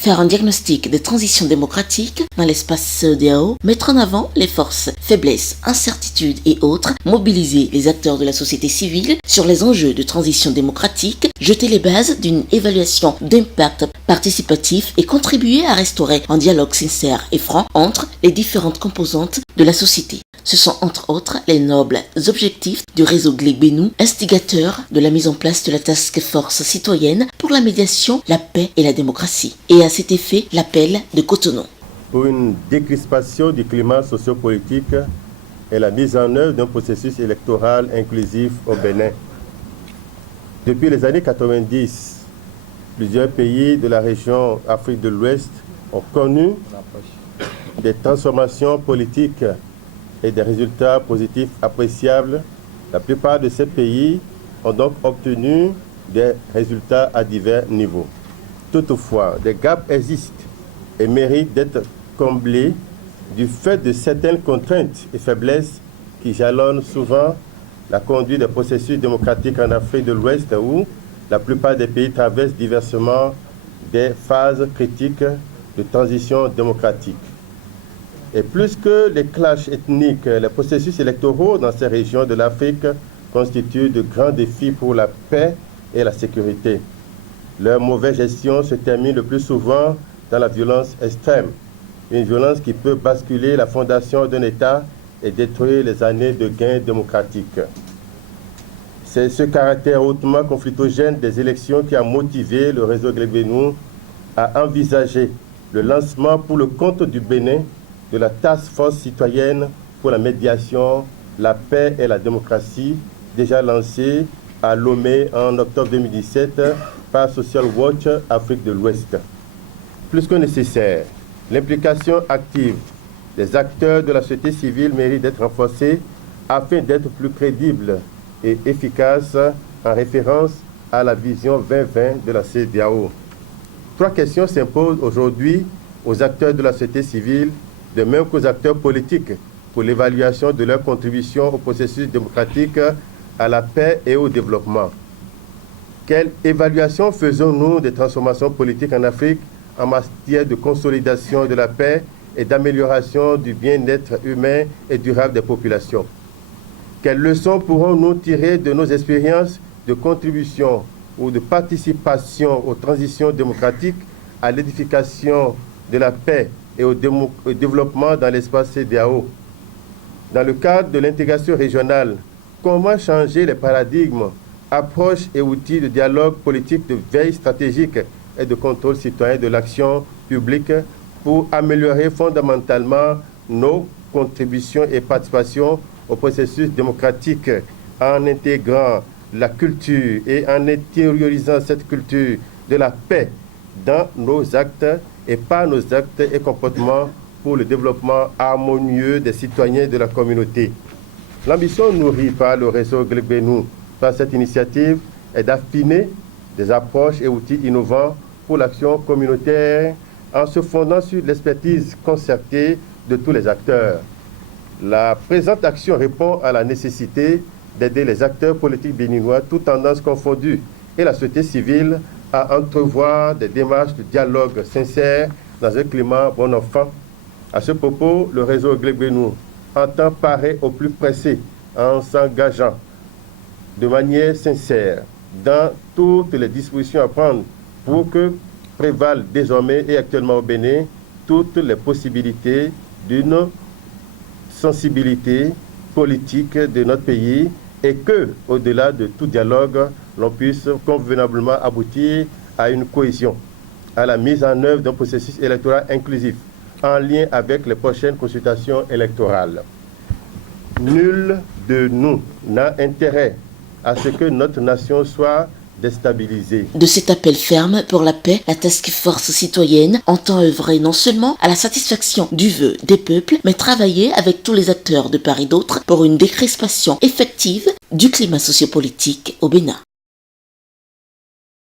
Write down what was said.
Faire un diagnostic de transition démocratique dans l'espace CEDEAO, mettre en avant les forces, faiblesses, incertitudes et autres, mobiliser les acteurs de la société civile sur les enjeux de transition démocratique, jeter les bases d'une évaluation d'impact participatif et contribuer à restaurer un dialogue sincère et franc entre les différentes composantes de la société. Ce sont entre autres les nobles objectifs du réseau Glegbenu, instigateur de la mise en place de la Task Force citoyenne pour la médiation, la paix et la démocratie. Et à cet effet, l'appel de Cotonou. Pour une décrispation du climat sociopolitique et la mise en œuvre d'un processus électoral inclusif au Bénin. Depuis les années 90, plusieurs pays de la région Afrique de l'Ouest ont connu des transformations politiques et des résultats positifs appréciables. La plupart de ces pays ont donc obtenu des résultats à divers niveaux. Toutefois, des gaps existent et méritent d'être comblés du fait de certaines contraintes et faiblesses qui jalonnent souvent la conduite des processus démocratiques en Afrique de l'Ouest où la plupart des pays traversent diversement des phases critiques de transition démocratique. Et plus que les clashs ethniques, les processus électoraux dans ces régions de l'Afrique constituent de grands défis pour la paix et la sécurité. Leur mauvaise gestion se termine le plus souvent dans la violence extrême, une violence qui peut basculer la fondation d'un État et détruire les années de gains démocratiques. C'est ce caractère hautement conflictogène des élections qui a motivé le réseau Glegbenu à envisager le lancement pour le compte du Bénin de la Task Force citoyenne pour la médiation, la paix et la démocratie, déjà lancée à Lomé en octobre 2017 par Social Watch Afrique de l'Ouest. Plus que nécessaire, l'implication active des acteurs de la société civile mérite d'être renforcée afin d'être plus crédible et efficace en référence à la vision 2020 de la CEDEAO. Trois questions s'imposent aujourd'hui aux acteurs de la société civile, de même qu'aux acteurs politiques, pour l'évaluation de leur contribution au processus démocratique, à la paix et au développement. Quelle évaluation faisons-nous des transformations politiques en Afrique en matière de consolidation de la paix et d'amélioration du bien-être humain et durable des populations? Quelles leçons pourrons-nous tirer de nos expériences de contribution ou de participation aux transitions démocratiques, à l'édification de la paix et au développement dans l'espace CEDEAO? Dans le cadre de l'intégration régionale, comment changer les paradigmes, approches et outils de dialogue politique, de veille stratégique et de contrôle citoyen de l'action publique pour améliorer fondamentalement nos contributions et participations au processus démocratique en intégrant la culture et en intériorisant cette culture de la paix dans nos actes et par nos actes et comportements pour le développement harmonieux des citoyens de la communauté. L'ambition nourrie par le réseau Glegbenu par cette initiative est d'affiner des approches et outils innovants pour l'action communautaire en se fondant sur l'expertise concertée de tous les acteurs. La présente action répond à la nécessité d'aider les acteurs politiques béninois, toutes tendances confondues, et la société civile à entrevoir des démarches de dialogue sincère dans un climat bon enfant. À ce propos, le réseau Glegbenu entend parer au plus pressé en s'engageant de manière sincère dans toutes les dispositions à prendre pour que prévalent désormais et actuellement au Bénin toutes les possibilités d'une sensibilité politique de notre pays et que, au-delà de tout dialogue, l'on puisse convenablement aboutir à une cohésion, à la mise en œuvre d'un processus électoral inclusif en lien avec les prochaines consultations électorales. Nul de nous n'a intérêt à ce que notre nation soit déstabilisée. De cet appel ferme pour la paix, la Task Force citoyenne entend œuvrer non seulement à la satisfaction du vœu des peuples, mais travailler avec tous les acteurs de part et d'autre pour une décrispation effective du climat sociopolitique au Bénin.